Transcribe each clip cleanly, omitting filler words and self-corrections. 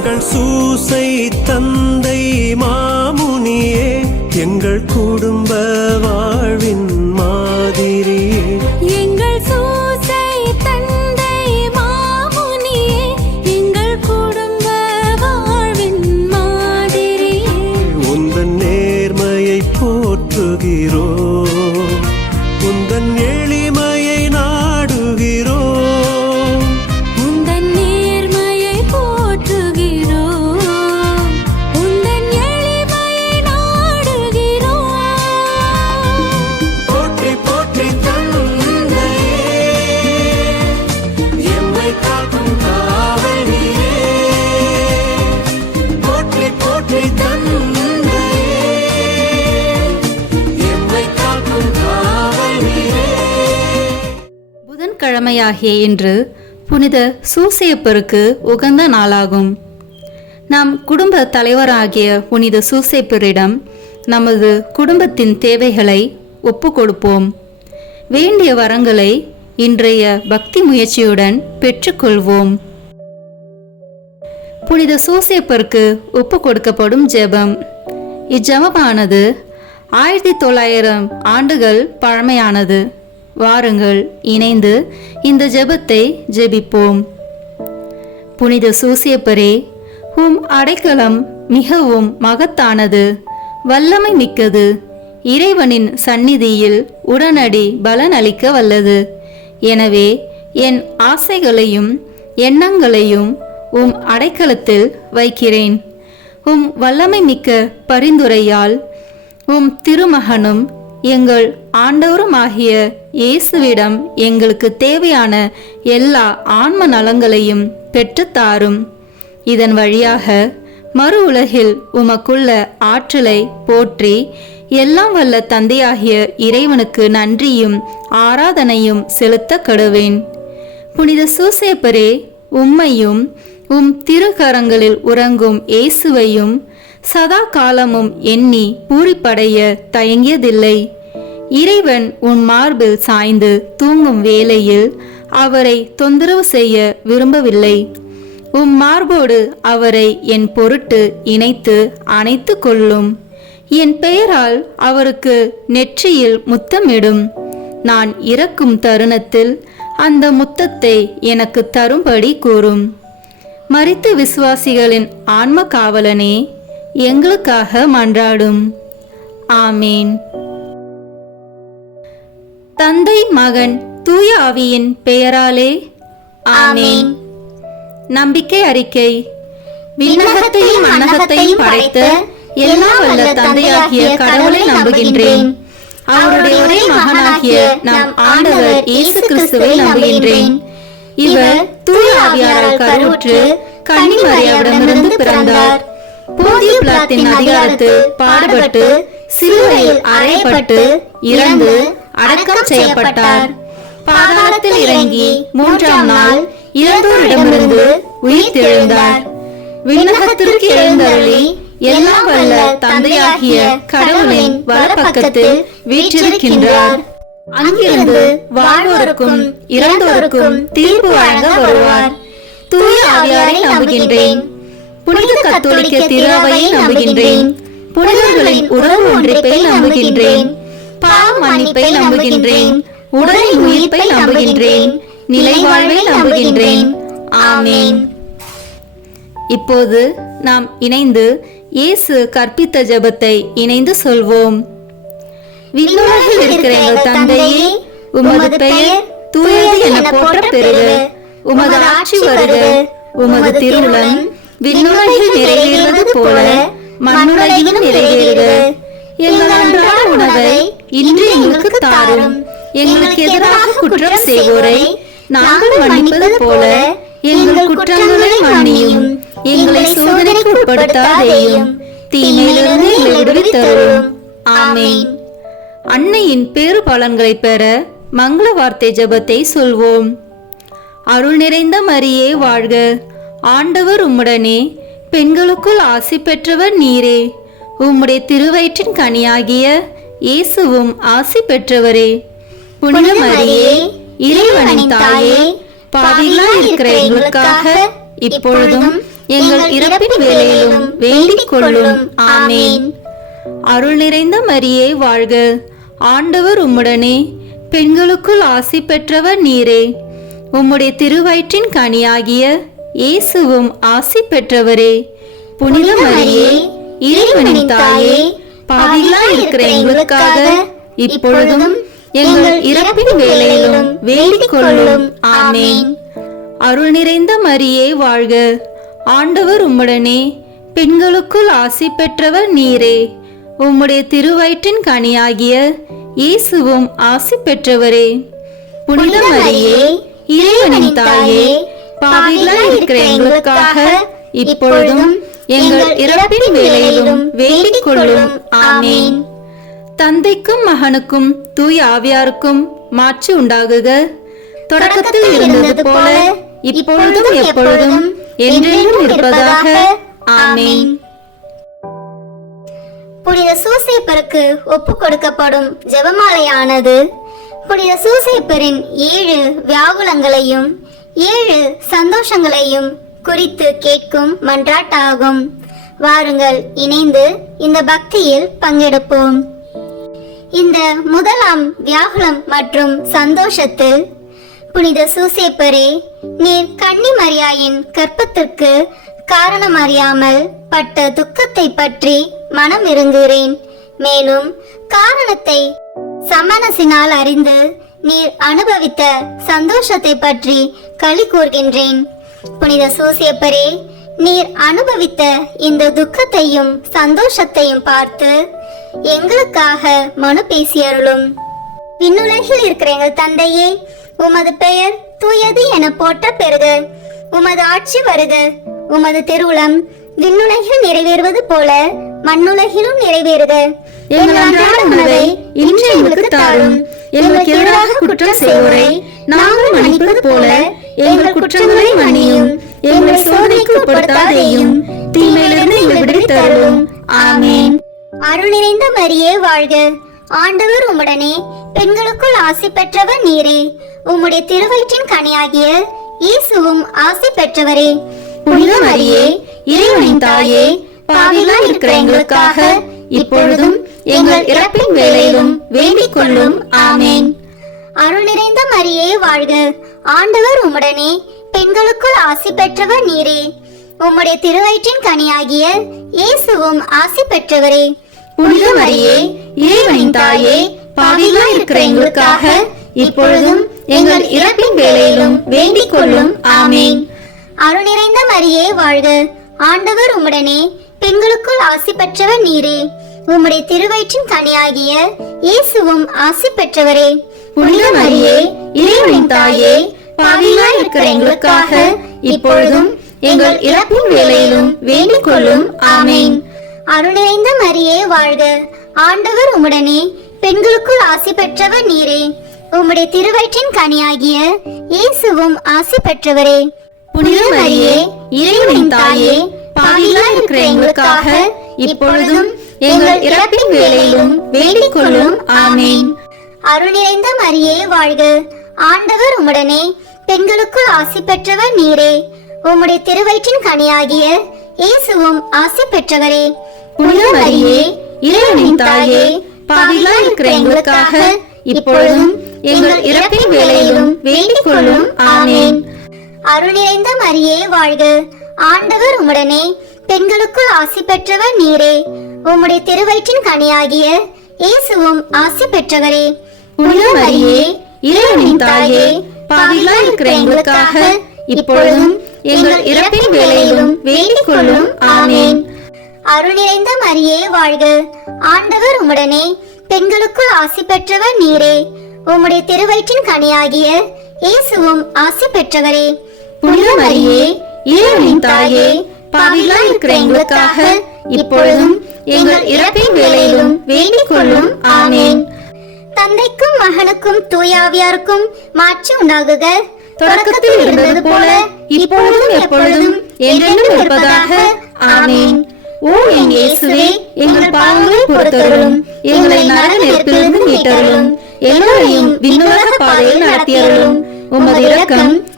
எங்கள் சூசை தந்தை மாமுனியே, எங்கள் குடும்ப வாழ்வின் மாதிரியே. எங்கள் சூசை தந்தை மாமுனியே, எங்கள் குடும்ப வாழ்வின் மாதிரியே. உந்தன் நேர்மையை போற்றுகிறோம், உந்தன் எளிமையை நாடுகிறோம். உந்தன் நேர்மையை போற்றுகிறோம், உந்தன் எளிமையை நாடுகிறோம். போற்றி போற்றி தந்தையே, எம்மை காக்கும் காவல் நீரே. போற்றி போற்றி தந்தையே, எம்மை காக்கும் காவல் நீரே. புதன்கிழமையாகிய இன்று புனித சூசேப்பருக்கு உகந்த நாளாகும். நம் குடும்ப தலைவராகிய புனித சூசேப்பரிடம் நமது குடும்பத்தின் தேவைகளை ஒப்பு கொடுப்போம். வேண்டிய வரங்களை இன்றைய பக்தி முயற்சியுடன் பெற்றுக்கொள்வோம். புனித சூசேப்பருக்கு ஒப்பு கொடுக்கப்படும் ஜெபம். இஜெபமானது 1900 ஆண்டுகள் பழமையானது. வாருங்கள், இணைந்து இந்த ஜெபத்தை ஜெபிப்போம். புனித சூசேப்பரே, உம் அடைக்கலம் மிகவும் மகத்தானது, வல்லமை மிக்கது, இறைவனின் சந்நிதியில் உடனடி பலனளிக்க வல்லது. எனவே என் ஆசைகளையும் எண்ணங்களையும் உம் அடைக்கலத்தில் வைக்கிறேன். உம் வல்லமை மிக்க பரிந்துரையால் உம் திருமகனும் எங்கள் ஆண்டவருமாகிய இயேசுவிடம் எங்களுக்கு தேவையான எல்லா ஆன்ம நலங்களையும் பெற்றுத்தாரும். இதன் வழியாக மறு உலகில் உமக்குள்ள ஆற்றலை போற்றி எல்லாம் வல்ல தந்தையாகிய இறைவனுக்கு நன்றியும் ஆராதனையும் செலுத்த கடுவேன். புனித சூசேப்பரே, உம்மையும் உம் திருக்கரங்களில் உறங்கும் இயேசுவையும் சதா காலமும் எண்ணி பூரிப்படைய தயங்கியதில்லை. இறைவன் உன் மார்பில் சாய்ந்து தூங்கும் வேளையில் அவரை தொந்தரவு செய்ய விரும்பவில்லை. உம் மார்போடு அவரை என் பொருட்டு இணைத்து அணைத்து கொள்ளும். என் பெயரால் அவருக்கு நெற்றியில் முத்தமிடும். நான் இறக்கும் தருணத்தில் அந்த முத்தத்தை எனக்கு தரும்படி கூறும். மரித்த விசுவாசிகளின் ஆன்ம காவலனே, எங்களுக்காக மன்றாடும். ஆமேன். தந்தை, மகன், தூய ஆவியின் பெயராலே ஆமேன். நம்பிக்கை அறிக்கை. விண்ணகத்தையும் மண்ணகத்தையும் படைத்த எல்லாம் வல்ல தந்தையாகிய கடவுளை நம்புகின்றேன். அவருடைய ஒரே மகனாகிய நம் ஆண்டவர் இயேசு கிறிஸ்துவை நம்புகின்றேன். இவர் தூய ஆவியாரால் கருவுற்று கன்னி மரியாவிடமிருந்து பிறந்தார். போதிய பிலாத்தின் அதிகாரத்தில் பாடுபட்டு சிலுவையில் அறையப்பட்டு இறந்து அடக்கம் செய்யப்பட்டார். பாதாளத்தில் இறங்கி 3ஆம் நாள் இறந்தோரிடமிருந்து உயிர் தெழுந்தார். விண்ணகத்திற்கு எழுந்தருளி எல்லாம் வல்ல தந்தையாகிய கடவுளின் வலப்பக்கத்தில் வீற்றிருக்கின்றார். அங்கிருந்து வாழ்வோருக்கும் இறந்தோருக்கும் தீர்ப்பு வழங்க வருவார். தூய ஆவியாரை நம்புகின்றேன். புனித கத்தோலிக்க திருவையை நம்புகின்றேன். புனிதர்களின் உறவு ஒன்றிப்பை நம்புகின்றேன். பாவ மன்னிப்பை நம்புகின்றேன். உடலின் உயிர்ப்பை நம்புகின்றேன். நிலை வாழ்வை நம்புகின்றேன். ஆமேன். இப்போது நாம் இணைந்து இயேசு கற்பித்த ஜெபத்தை இணைந்து சொல்வோம். விண்ணுலகில் இருக்கிற எங்கள் தந்தையே, உமது பெயர் தூயது என போற்ற பெறுக. உமது ஆட்சி வருக. உமது திருவுளம் விண்ணுலகில் நிறைவேறுவது போல மண்ணுலகிலும் நிறைவேறுக. எங்கள் அன்றாட உணவை இன்று எங்களுக்கு தாரும். எங்களுக்கு எதிராக குற்றம் செய்வோரை நாங்கள் மன்னிப்பது போல எங்கள் குற்றங்களை மன்னியும். எங்களை சோதனைக்கு உட்படுத்தாதேயும், தீமையிலிருந்து எங்களை விடுவித்தருளும். ஆமேன். அன்னையின் பேறு பலன்களை பெற மங்கள வார்த்தை ஜெபத்தை சொல்வோம். அருள் நிறைந்த மரியே வாழ்க. ஆண்டவர் உம்முடனே, பெண்களுக்குள் ஆசி பெற்றவர் நீரே. உம்முடைய திருவயிற்றின் கனியாகிய இயேசுவும் ஆசி பெற்றவரே. புனித மரியே, இறைவனின் தாயே, பாவிகளாய் இருக்கிற எங்களுக்காக இப்பொழுதும் எங்கள் இறப்பின் வேளையிலும் வேண்டிக் கொள்ளும். ஆமேன். அருள் நிறைந்த மரியே வாழ்க, ஆண்டவர் உம்முடனே, பெண்களுக்குள் ஆசி பெற்றவர் நீரே. உம்முடைய திருவயிற்றின் கனியாகிய இயேசுவும் ஆசி பெற்றவரே. புனித மரியே, இறைவனின் தாயே, பாவிகளாய் இருக்கிற எங்களுக்காக இப்பொழுதும் எங்கள் இறப்பின் வேளையிலும் வேண்டிக் கொள்ளும். ஆமேன். அருள் நிறைந்த மரியே வாழ்க, ஆண்டவர் உம்முடனே, பெண்களுக்குள் ஆசி பெற்றவர் நீரே. உம்முடைய திருவயிற்றின் கனியாகிய இயேசுவும் ஆசி பெற்றவரே. புனித மரியே, இறைவனின் தாயே, பாவிகளாய் இருக்கிற எங்களுக்காக இப்பொழுதும் எங்கள் இறப்பின் வேளையிலும் வேண்டிக் கொள்ளும். ஆமேன். தந்தைக்கும் மகனுக்கும் தூய ஆவியாருக்கும் மாட்சி உண்டாகுக. தொடக்கத்தில் இருந்தது போல இப்பொழுதும் எப்பொழுதும் என்றென்றும் இருப்பதாக. ஆமேன். புனித சூசேப்பருக்கு ஒப்பு கொடுக்கப்படும் ஜெபமாலையானது புனித சூசேப்பரின் 7 வியாகுலங்களையும் 7 சந்தோஷங்களையும் குறித்து கேட்கும் மன்றாட்டாகும். வாருங்கள், இணைந்து இந்த பக்தியில் பங்கெடுப்போம். இந்த முதலாம் வியாகுலம் மற்றும் சந்தோஷத்தில், புனித சூசேப்பரே, நீர் கன்னி மரியாயின் கற்பத்திற்கு காரணம் அறியாமல் பட்ட துக்கத்தை பற்றி மனம் இறங்குகிறேன். மேலும் காரணத்தை சமணசினால் அறிந்து நீர் அனுபவித்த சந்தோஷத்தை பற்றி களி கூர்கின்றேன். புனித சூசேப்பரே, நீர் அனுபவித்த இந்த துக்கத்தையும் சந்தோஷத்தையும் பார்த்து எங்களுக்காக மனு பேசியருளும். விண்ணுலகில் இருக்கிற எங்கள் தந்தையே, உமது பெயர் தூயது என போற்ற பெறுக. உமது ஆட்சி வருக. உமது திருவுளம் விண்ணுலகில் நிறைவேறுவது போல மண்ணுலகிலும் நிறைவேறுக. எங்கள் அன்றாட உணவை இன்று எங்களுக்கு தாரும். எங்களுக்கு எதிராக குற்றம் செய்வோரை நாங்கள் மன்னிப்பது போல எங்கள் குற்றங்களை மன்னியும். எங்களை சோதனைக்கு உட்படுத்தாதேயும், தீமையிலிருந்து எங்களை விடுவித்தருளும். ஆமேன். அருள் நிறைந்த மரியே வாழ்க, ஆண்டவர் உம்முடனே, பெண்களுக்குள் ஆசி பெற்றவர் நீரே. உம்முடைய திருவயிற்றின் கனியாகிய இயேசுவும் ஆசி பெற்றவரே. புனித மரியே, இறைவனின் தாயே, பாவிகளாய் இருக்கிற எங்களுக்காக இப்பொழுதும் எங்கள் இறப்பின் வேளையிலும் வேண்டிக் கொள்ளும். ஆமேன். அருள் நிறைந்த மரியே வாழ்க, ஆண்டவர் உம்முடனே, பெண்களுக்குள் ஆசி பெற்றவர் நீரே. உம்முடைய திருவயிற்றின் கனியாகிய இயேசுவும் ஆசி பெற்றவரே. புனித மரியே, இறைவனின் தாயே, பாவிகளாய் இருக்கிற எங்களுக்காக இப்பொழுதும் எங்கள் இறப்பின் வேளையிலும் வேண்டிக் கொள்ளும். ஆமேன். அருள் நிறைந்த மரியே வாழ்க, ஆண்டவர் உம்முடனே, பெண்களுக்குள் ஆசி பெற்றவர் நீரே. உம்முடைய திருவயிற்றின் கனியாகிய இயேசுவும் ஆசி பெற்றவரே. புனித மரியே, இறைவனின் தாயே, பாவிகளாய் இருக்கிற எங்களுக்காக இப்பொழுதும் எங்கள் இறப்பின் வேளையிலும் வேண்டிக் கொள்ளும். ஆமேன். அருள் நிறைந்த மரியே வாழ்க, ஆண்டவர் உம்முடனே, பெண்களுக்குள் ஆசி பெற்றவர் நீரே. உம்முடைய திருவயிற்றின் கனியாகிய இயேசுவும் ஆசி பெற்றவரே. புனித மரியே, இறைவனின் தாயே, பாவிகளாய் இருக்கிற எங்களுக்காக இப்பொழுதும் எங்கள் இறப்பின் வேளையிலும் வேண்டிக் கொள்ளும். ஆமேன். அருள் நிறைந்த மரியே வாழ்க, ஆண்டவர் உம்முடனே, பெண்களுக்குள் ஆசி பெற்றவர் நீரே. உம்முடைய திருவயிற்றின் கனியாகிய இயேசுவும் ஆசி பெற்றவரே. புனித மரியே, இறைவனின் தாயே, பாவிகளாய் இருக்கிற எங்களுக்காக இப்பொழுதும் எங்கள் இறப்பின் வேளையிலும் வேண்டிக் கொள்ளும். ஆமேன். அருள் நிறைந்த மரியே வாழ்க, ஆண்டவர் உம்முடனே, பெண்களுக்குள் ஆசி பெற்றவர் நீரே. உம்முடைய திருவயிற்றின் கனியாகிய இயேசுவும் ஆசி பெற்றவரே. புனித மரியே, இறைவனின் தாயே, பாவிகளாய் இருக்கிற எங்களுக்காக இப்பொழுதும் எங்கள் இறப்பின் வேளையிலும் வேண்டிக் கொள்ளும். ஆமேன். அருள் நிறைந்த மரியே வாழ்க, ஆண்டவர் உம்முடனே, பெண்களுக்குள் ஆசி பெற்றவர் நீரே. உம்முடைய திருவயிற்றின் கனியாகிய இயேசுவும் ஆசி பெற்றவரே. புனித மரியே, இறைவனின் தாயே, பாவிகளாய் இருக்கிற எங்களுக்காக இப்பொழுதும் எங்கள் இறப்பின் வேளையிலும் வேண்டிக் கொள்ளும். ஆமேன். தந்தைக்கும் மகனுக்கும் தூயாவியாருக்கும் மாட்சி உண்டாகுக. தொடக்கத்தில் இருந்தது போல இப்பொழுதும் எப்பொழுதும் என்றென்றும் இருப்பதாக. ஆமேன். ஓ என் இயேசுவே, எங்கள் பாவங்களை பொறுத்தருளும். எங்களை நரக நெருப்பிலிருந்து மீட்டருளும். எல்லோரையும் விண்ணுலக பாதையில் நடத்தியருளும். உமது இரக்கம்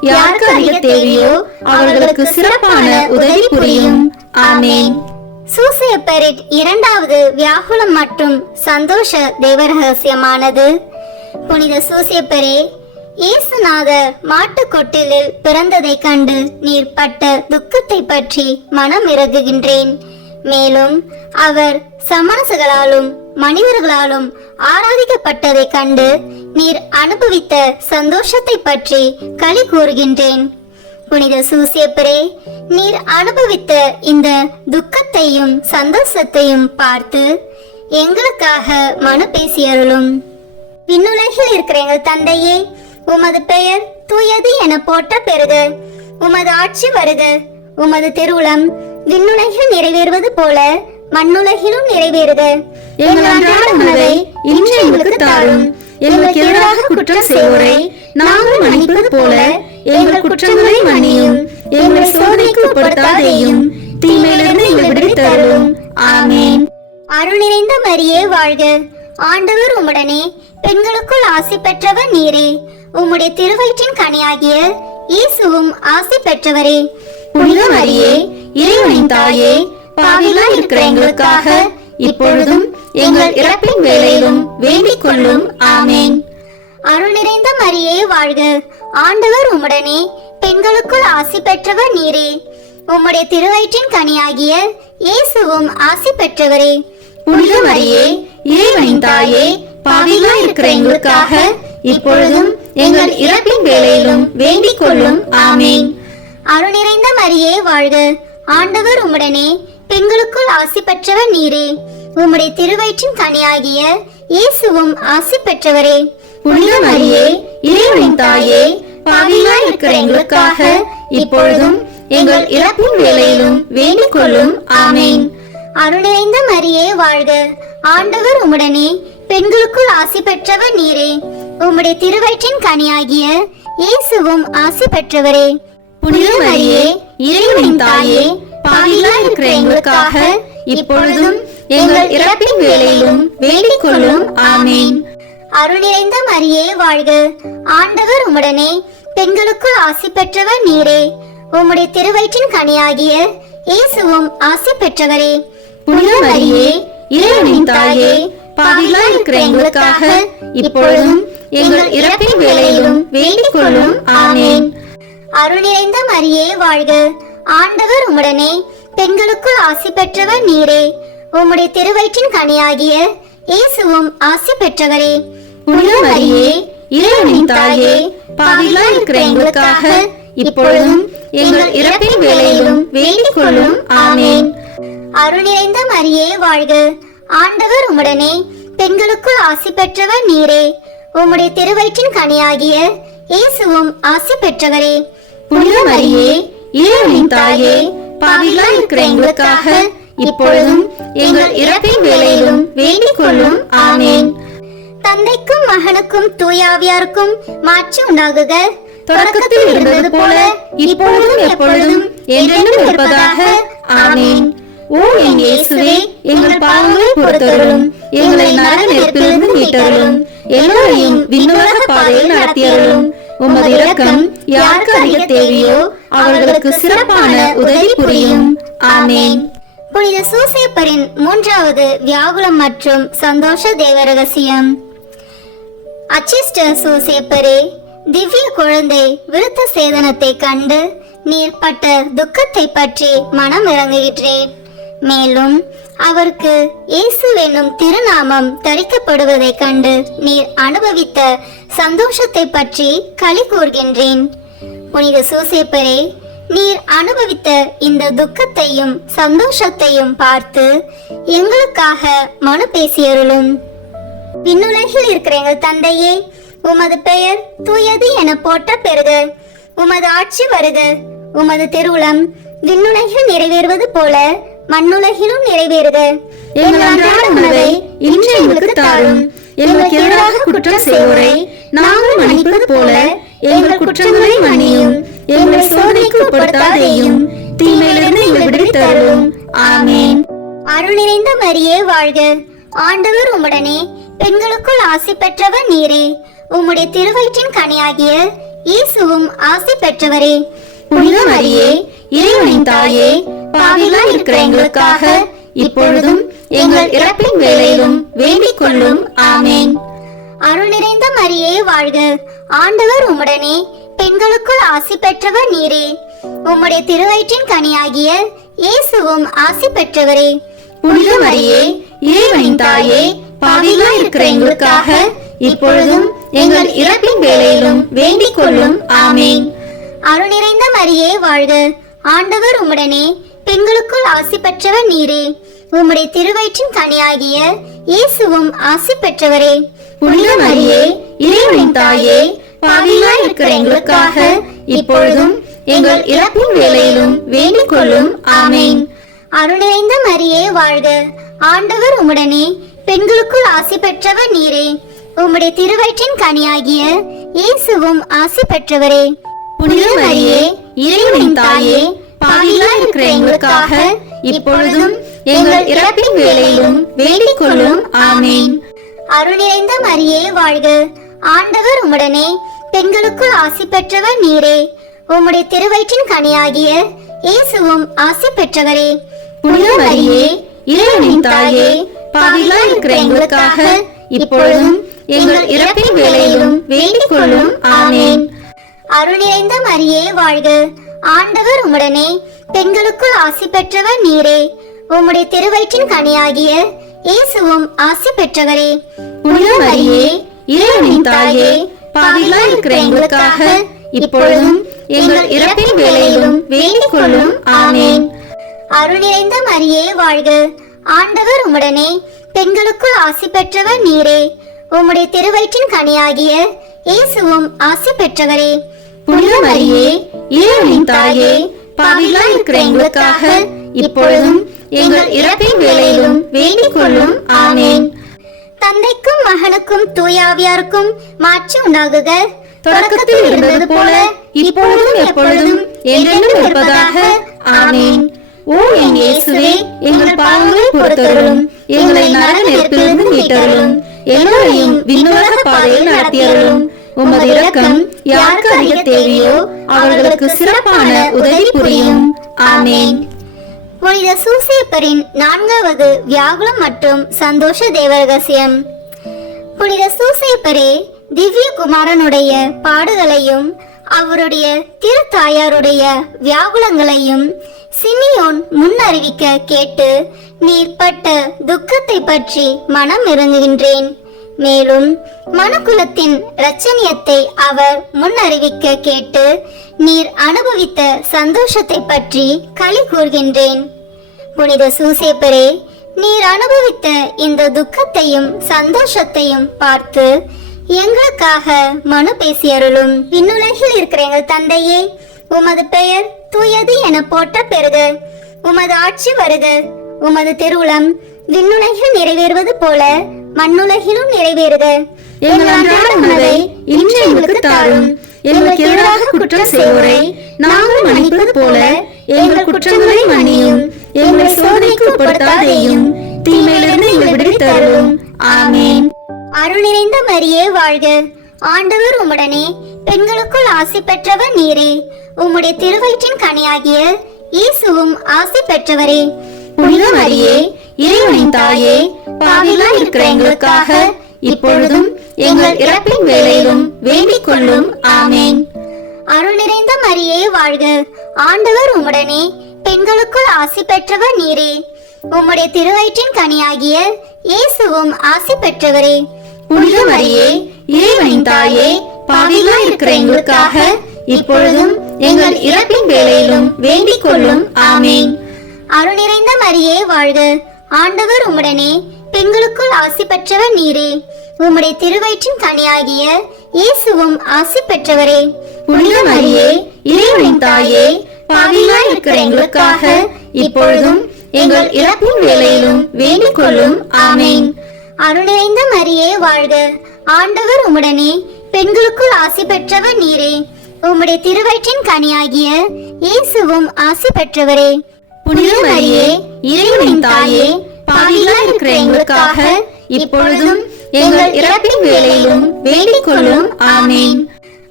யாருக்கு அதிக தேவையோ அவர்களுக்கு சிறப்பான உதவி புரியும். ஆமேன். சூசையப்பரின் இரண்டாவது வியாகுலம் மற்றும் சந்தோஷ தேவரகசியமானது. புனித சூசையப்பரே, இயேசுநாதர் மாட்டுக்கொட்டிலில் பிறந்ததை கண்டு நீர் பட்ட துக்கத்தை பற்றி மனம் இறங்குகின்றேன். மேலும் அவர் சமணர்களாலும் மனிதர்களாலும் ஆராதிக்கப்பட்டதை கண்டு நீர் அனுபவித்த சந்தோஷத்தை பற்றி களி கூறுகின்றேன். புனித சூசையப்பரே, நீர் அனுபவித்த இந்த துக்கத்தையும் சந்தோஷத்தையும் பார்த்து எங்களுக்காக மனு பேசியருளும். விண்ணுலகில் இருக்கிற எங்கள் தந்தையே, உமது பெயர் தூயது என போற்ற பெறுக. உமது ஆட்சி வருக. உமது திருவுளம் விண்ணுலகில் நிறைவேறுவது போல மண்ணுலகிலும் நிறைவேறுக. எங்கள் அன்றாட உணவை இன்று எங்களுக்கு தாரும். எங்களுக்கு எதிராக குற்றம் செய்வோரை நாங்கள் மன்னிப்பது போல எங்கள் குற்றங்களை மன்னியும். எங்களை சோதனைக்கு உட்படுத்தாதேயும், தீமையிலிருந்து எங்களை விடுவித்தருளும். ஆமேன். அருள் நிறைந்த மரியே வாழ்க. ஆண்டவர் உம்முடனே, பெண்களுக்குள் ஆசி பெற்றவர் நீரே. உம்முடைய திருவயிற்றின் கனியாகிய இயேசுவும் ஆசி பெற்றவரே. புனித மரியே, இறைவனின் தாயே, பாவிகளாய் இருக்கிற எங்களுக்காக இப்பொழுதும் எங்கள் இறப்பின் வேளையிலும் வேண்டிக் கொள்ளும். ஆமேன். அருள் நிறைந்த மரியே வாழ்க. ஆண்டவர் உம்முடனே, பெண்களுக்குள் ஆசி பெற்றவர் நீரே. உம்முடைய திருவயிற்றின் கனியாகிய இயேசுவும் ஆசி பெற்றவரே. புனித மரியே, இறைவனின் தாயே, பாவிகளாய் இருக்கிற எங்களுக்காக இப்பொழுதும் எங்கள் இறப்பின் வேளையிலும் வேண்டிக் கொள்ளும். ஆமேன். அருள் நிறைந்த மரியே வாழ்க. ஆண்டவர் உம்முடனே, பெண்களுக்குள் ஆசி பெற்றவர் நீரே. உம்முடைய திருவயிற்றின் கனியாகிய இயேசுவும் ஆசி பெற்றவரே. புனித மரியே, இறைவனின் தாயே, பாவிகளாய் இருக்கிற எங்களுக்காக இப்பொழுதும் எங்கள் இறப்பின் வேளையிலும் வேண்டிக் கொள்ளும். ஆமேன். அருள் நிறைந்த மரியே வாழ்க. ஆண்டவர் உம்முடனே, பெண்களுக்குள் ஆசி பெற்றவர் நீரே. உம்முடைய திருவயிற்றின் கனியாகிய இயேசுவும் ஆசி பெற்றவரே. புனித மரியே, இறைவனின் தாயே, பாவிகளாய் இருக்கிற எங்களுக்காக இப்பொழுதும் எங்கள் இறப்பின் வேளையிலும் வேண்டிக் கொள்ளும். ஆமேன். அருள் நிறைந்த மரியே வாழ்க. ஆண்டவர் உம்முடனே, பெண்களுக்குள் ஆசி பெற்றவர் நீரே. உம்முடைய திருவயிற்றின் கனியாகிய இயேசுவும் ஆசி பெற்றவரே. புனித மரியே, இறைவனின் தாயே, பாவிகளாய் இருக்கிற எங்களுக்காக இப்பொழுதும் எங்கள் இறப்பின் வேளையிலும் வேண்டிக் கொள்ளும். ஆமேன். அருள் நிறைந்த மரியே வாழ்க. ஆண்டவர் உம்முடனே, பெண்களுக்குள் ஆசி பெற்றவர் நீரே. உம்முடைய திருவயிற்றின் கனியாகிய இயேசுவும் ஆசி பெற்றவரே. புனித மரியே, இறைவனின் தாயே, பாவிகளாய் இருக்கிற எங்களுக்காக இப்பொழுதும் எங்கள் இறப்பின் வேளையிலும் வேண்டிக் கொள்ளும். ஆமேன். அருள் நிறைந்த மரியே வாழ்க. ஆண்டவர் உம்முடனே, பெண்களுக்குள் ஆசி பெற்றவர் நீரே. உம்முடைய திருவயிற்றின் கனியாகிய இயேசுவும் ஆசி பெற்றவரே. புனித மரியே, இறைவனின் தாயே, பாவிகளாய் இருக்கிற எங்களுக்காக இப்பொழுதும் எங்கள் இறப்பின் வேளையிலும் வேண்டிக் கொள்ளும். ஆமேன். தந்தைக்கும் மகனுக்கும் தூயாவியாருக்கும் மாட்சி உண்டாகுக. தொடக்கத்தில் இருந்தது போல இப்பொழுதும் எப்பொழுதும் என்றென்றும் இருப்பதாக. ஆமேன். ஓ என் இயேசுவே, எங்கள் பாவங்களை பொறுத்தருளும். எங்களை நரக நெருப்பிலிருந்து மீட்டருளும். எல்லோரையும் விண்ணுலக பாதையில் நடத்தியருளும். உமது இரக்கம் யாருக்கு அதிக தேவையோ அவர்களுக்கு சிறப்பான உதவி புரியும். ஆமேன். புனித சூசையப்பரின் மூன்றாவது வியாகுலம் மற்றும் சந்தோஷ தேவரகசியம். அச்சிஷ்ட சூசையப்பரே, திவ்ய குழந்தை விருத்த சேதனத்தை கண்டு நீர் பட்ட துக்கத்தை பற்றி மனம் இறங்குகின்றேன். மேலும் அவருக்கு இயேசு என்னும் திருநாமம் தரிக்கப்படுவதை கண்டு நீர் அனுபவித்த சந்தோஷத்தை பற்றி களி கூர்கின்றேன். புனித சூசையப்பரே, நீர் அனுபவித்த இந்த துக்கத்தையும் சந்தோஷத்தையும் பார்த்து எங்களுக்காக மனு பேசியருளும். விண்ணுலகில் இருக்கிற எங்கள் தந்தையே, உமது பெயர் தூயது என போற்ற பெறுக. உமது ஆட்சி வருக. உமது திருவுளம் விண்ணுலகில் நிறைவேறுவது போல மண்ணுலகிலும் நிறைவேறுக. எங்கள் அன்றாட உணவை இன்று எங்களுக்கு தாரும். எங்களுக்கு எதிராக குற்றம் செய்வோரை நாங்கள் மன்னிப்பது போல எங்கள் குற்றங்களை மன்னியும். எங்களை சோதனைக்கு உட்படுத்தாதேயும், தீமையிலிருந்து எங்களை விடுவித்தருளும். ஆமேன். அருள் நிறைந்த மரியே வாழ்க. ஆண்டவர் உம்முடனே, பெண்களுக்குள் ஆசி பெற்றவர் நீரே. உம்முடைய திருவயிற்றின் கனியாகிய இயேசுவும் ஆசி பெற்றவரே. புனித மரியே, இறைவனின் தாயே, பாவிகளாய் இருக்கிற எங்களுக்காக இப்பொழுதும் எங்கள் இறப்பின் வேளையிலும் வேண்டிக் கொள்ளும். ஆமேன். அருள் நிறைந்த மரியே வாழ்க, ஆண்டவர் உம்முடனே, பெண்களுக்குள் ஆசி பெற்றவர் நீரே. உம்முடைய திருவயிற்றின் கனியாகிய இயேசுவும் ஆசி பெற்றவரே. புனித மரியே, இறைவனின் தாயே, பாவிகளாய் இருக்கிற எங்களுக்காக இப்பொழுதும் எங்கள் இறப்பின் வேளையிலும் வேண்டிக் கொள்ளும். ஆமேன். அருள் நிறைந்த மரியே வாழ்க, ஆண்டவர் உம்முடனே, பெண்களுக்குள் ஆசி பெற்றவர் நீரே. உம்முடைய திருவயிற்றின் கனியாகிய இயேசுவும் ஆசி பெற்றவரே. புனித மரியே, இறைவனின் தாயே, பாவிகளாய் இருக்கிற எங்களுக்காக இப்பொழுதும் எங்கள் இறப்பின் வேளையிலும் வேண்டிக் கொள்ளும். ஆமேன். அருள் நிறைந்த மரியே வாழ்க, ஆண்டவர் உம்முடனே, பெண்களுக்குள் ஆசி பெற்றவர் நீரே. உம்முடைய திருவயிற்றின் கனியாகிய இயேசுவும் ஆசி பெற்றவரே. புனித மரியே, இறைவனின் தாயே, பாவிகளாய் இருக்கிற எங்களுக்காக இப்பொழுதும் எங்கள் இறப்பின் வேளையிலும் வேண்டிக் கொள்ளும். ஆமேன். அருள் நிறைந்த மரியே வாழ்க, ஆண்டவர் உம்முடனே, பெண்களுக்குள் ஆசி பெற்றவர் நீரே. உம்முடைய திருவயிற்றின் கனியாகிய இயேசுவும் ஆசி பெற்றவரே. புனித மரியே, இறைவனின் தாயே, பாவிகளாய் இருக்கிற எங்களுக்காக இப்பொழுதும் எங்கள் இறப்பின் வேளையிலும் வேண்டிக் கொள்ளும். ஆமேன். அருள் நிறைந்த மரியே வாழ்க, ஆண்டவர் உம்முடனே, பெண்களுக்குள் ஆசி பெற்றவர் நீரே. உம்முடைய திருவயிற்றின் கனியாகிய இயேசுவும் ஆசி பெற்றவரே. புனித மரியே, இறைவனின் தாயே, பாவிகளாய் இருக்கிற எங்களுக்காக இப்பொழுதும் எங்கள் இறப்பின் வேளையிலும் வேண்டிக் கொள்ளும். ஆமேன். அருள் நிறைந்த மரியே வாழ்க, ஆண்டவர் உம்முடனே, பெண்களுக்குள் ஆசி பெற்றவர் நீரே. உம்முடைய திருவயிற்றின் கனியாகிய இயேசுவும் ஆசி பெற்றவரே. புனித மரியே, இறைவனின் தாயே, பாவிகளாய் இருக்கிற எங்களுக்காக இப்பொழுதும் எங்கள் இறப்பின் வேளையிலும் வேண்டிக் கொள்ளும். ஆமேன். தந்தைக்கும் மகனுக்கும் தூயாவியாருக்கும் மாட்சி உண்டாகுக. தொடக்கத்தில் இருந்தது போல இப்பொழுதும் எப்பொழுதும் என்றென்றும் இருப்பதாக. ஆமேன். ஓ என் இயேசுவே, எங்கள் பாவங்களை பொறுத்தருளும், எங்களை நரக நெருப்பிலிருந்து மீட்டருளும், எல்லோரையும் விண்ணுலக பாதையில் நடத்தியருளும். உமது இரக்கம் யாருக்கு அதிக தேவையோ அவர்களுக்கு சிறப்பான உதவி புரியும். ஆமேன். புனித சூசேப்பரின் 4வது வியாகுலம் மற்றும் சந்தோஷ தேவரகசியம். புனித சூசேப்பரே, திவ்ய குமாரனுடைய பாடுகளையும் அவருடைய திருத்தாயாருடைய வியாகுலங்களையும் சிமியோன் முன்னறிவிக்க கேட்டு நீர் பட்ட துக்கத்தை பற்றி மனம் இறங்குகின்றேன். மேலும் மனுக்குலத்தின் இரட்சணியத்தை அவர் முன்னறிவிக்க கேட்டு நீர் அனுபவித்த சந்தோஷத்தை பற்றி களி கூர்கின்றேன். புனித சூசேப்பரே, நீர் அனுபவித்த இந்த துக்கத்தையும் சந்தோஷத்தையும் பார்த்து எங்களுக்காக மனு பேசியருளும். விண்ணுலகில் இருக்கிற எங்கள் தந்தையே, உமது பெயர் தூயது என போற்ற பெறுக. உமது ஆட்சி வருக. உமது திருவுளம் விண்ணுலகில் நிறைவேறுவது போல மண்ணுலகிலும் நிறைவேறுக. எங்கள் அன்றாட உணவை இன்று எங்களுக்கு தாரும். எங்களுக்கு எதிராக குற்றம் செய்வோரை நாங்கள் மன்னிப்பது போல எங்கள் குற்றங்களை மன்னியும். எங்களை சோதனைக்கு உட்படுத்தாதேயும், தீமையிலிருந்து எங்களை விடுவித்தருளும். ஆமேன். அருள் நிறைந்த மரியே வாழ்க, ஆண்டவர் உம்முடனே, பெண்களுக்குள் ஆசி பெற்றவர் நீரே. உம்முடைய திருவயிற்றின் கனியாகிய இயேசுவும் ஆசி பெற்றவரே. புனித மரியே, இறைவனின் தாயே, பாவிகளாய் இருக்கிற எங்களுக்காக இப்பொழுதும் எங்கள் இறப்பின் வேளையிலும் வேண்டிக் கொள்ளும். ஆமேன். அருள் நிறைந்த மரியே வாழ்க, ஆண்டவர் உம்முடனே, பெண்களுக்குள் ஆசி பெற்றவர் நீரே. உம்முடைய திருவயிற்றின் கனியாகிய இயேசுவும் ஆசி பெற்றவரே. புனித மரியே, இறைவனின் தாயே, பாவிகளாய் இருக்கிற எங்களுக்காக இப்பொழுதும் எங்கள் இறப்பின் வேளையிலும் வேண்டிக் கொள்ளும். ஆமேன். அருள் நிறைந்த மரியே வாழ்க, ஆண்டவர் உம்முடனே, பெண்களுக்குள் ஆசி பெற்றவர் நீரே. உம்முடைய திருவயிற்றின் கனியாகிய இயேசுவும் ஆசி பெற்றவரே. புனித மரியே, இறைவனின் தாயே, பாவிகளாய் இருக்கிற எங்களுக்காக இப்பொழுதும் எங்கள் இறப்பின் வேளையிலும் வேண்டிக் கொள்ளும். ஆமேன். அருள் நிறைந்த மரியே வாழ்க, ஆண்டவர் உம்முடனே, பெண்களுக்குள் ஆசி பெற்றவர் நீரே. உம்முடைய திருவயிற்றின் கனியாகிய இயேசுவும் ஆசி பெற்றவரே. புனித மரியே, இறைவனின் தாயே, பாவிகளாய் இருக்கிற எங்களுக்காக இப்பொழுதும் எங்கள் இறப்பின் வேளையிலும் வேண்டிக் கொள்ளும். ஆமேன்.